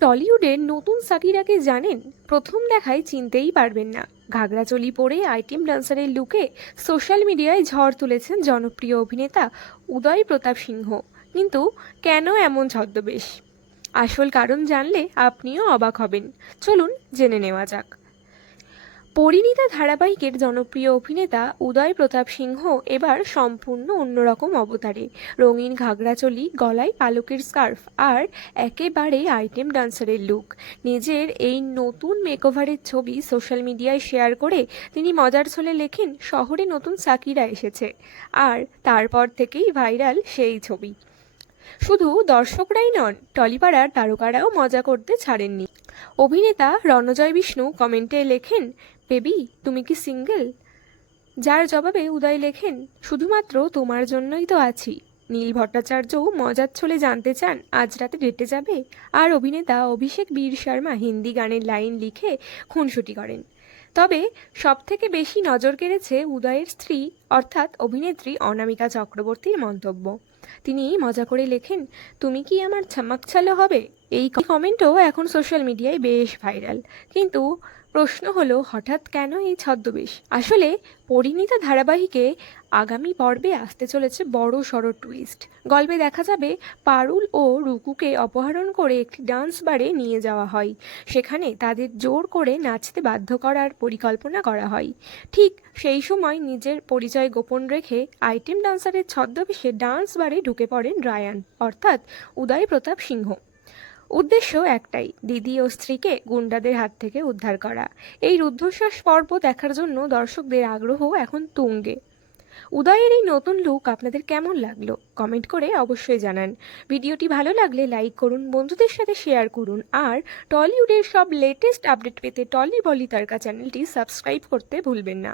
টলিউডের নতুন সাকিরাকে জানেন? প্রথম দেখায় চিনতেই পারবেন না। ঘাগরা চলি পরে আইটেম ডান্সারের লুকে সোশ্যাল মিডিয়ায় ঝড় তুলেছেন জনপ্রিয় অভিনেতা উদয় প্রতাপ সিংহ। কিন্তু কেন এমন ছদ্মবেশ? আসল কারণ জানলে আপনিও অবাক হবেন। চলুন জেনে নেওয়া যাক। পরিণীতা ধারাবাহিকের জনপ্রিয় অভিনেতা উদয় প্রতাপ সিংহ এবার সম্পূর্ণ অন্যরকম অবতারে। রঙিন ঘাগরা চলি, গলায় পালকের স্কার্ফ আর একেবারে আইটেম ডান্সারের লুক। নিজের এই নতুন মেকওভারের ছবি সোশ্যাল মিডিয়ায় শেয়ার করে তিনি মজার ছলে লেখেন, শহরে নতুন সাকিরা এসেছে। আর তারপর থেকেই ভাইরাল সেই ছবি। শুধু দর্শকরাই নন, টলিপাড়ার তারকারাও মজা করতে ছাড়েননি। অভিনেতা রণজয় বিষ্ণু কমেন্টে লেখেন, বেবি তুমি কি সিঙ্গেল? যার জবাবে উদয় লেখেন, শুধুমাত্র তোমার জন্যই তো আছি। নীল ভট্টাচার্যও মজার ছলে জানতে চান আজ রাতে ডেটে যাবে। আর অভিনেতা অভিষেক বীর শর্মা হিন্দি গানের লাইন লিখে খুনসুটি করেন। তবে সবথেকে বেশি নজর কেড়েছে উদয়ের স্ত্রী অর্থাৎ অভিনেত্রী অনামিকা চক্রবর্তীর মন্তব্য। তিনি মজা করে লেখেন, তুমি কি আমার ছামাকছালো হবে? এই কমেন্টও এখন সোশ্যাল মিডিয়ায় বেশ ভাইরাল। কিন্তু প্রশ্ন হলো, হঠাৎ কেন এই ছদ্মবেশ? আসলে পরিণীতা ধারাবাহিকে আগামী পর্বে আসতে চলেছে বড় সড় টুইস্ট। গল্পে দেখা যাবে পারুল ও রুকুকে অপহরণ করে একটি ডান্স বারে নিয়ে যাওয়া হয়। সেখানে তাদের জোর করে নাচতে বাধ্য করার পরিকল্পনা করা হয়। ঠিক সেই সময় নিজের পরিচয় গোপন রেখে আইটেম ডান্সারের ছদ্মবেশে ডান্স বারে ঢুকে পড়েন রায়ান অর্থাৎ উদয় প্রতাপ সিংহ। উদ্দেশ্য একটাই, দিদি ও স্ত্রীকে গুন্ডাদের হাত থেকে উদ্ধার করা। এই রুদ্ধশ্বাস পর্ব দেখার জন্য দর্শকদের আগ্রহ এখন তুঙ্গে। উদয়ের এই নতুন লুক আপনাদের কেমন লাগলো কমেন্ট করে অবশ্যই জানান। ভিডিওটি ভালো লাগলে লাইক করুন, বন্ধুদের সাথে শেয়ার করুন আর টলিউডের সব লেটেস্ট আপডেট পেতে টলি বলি তারকা চ্যানেলটি সাবস্ক্রাইব করতে ভুলবেন না।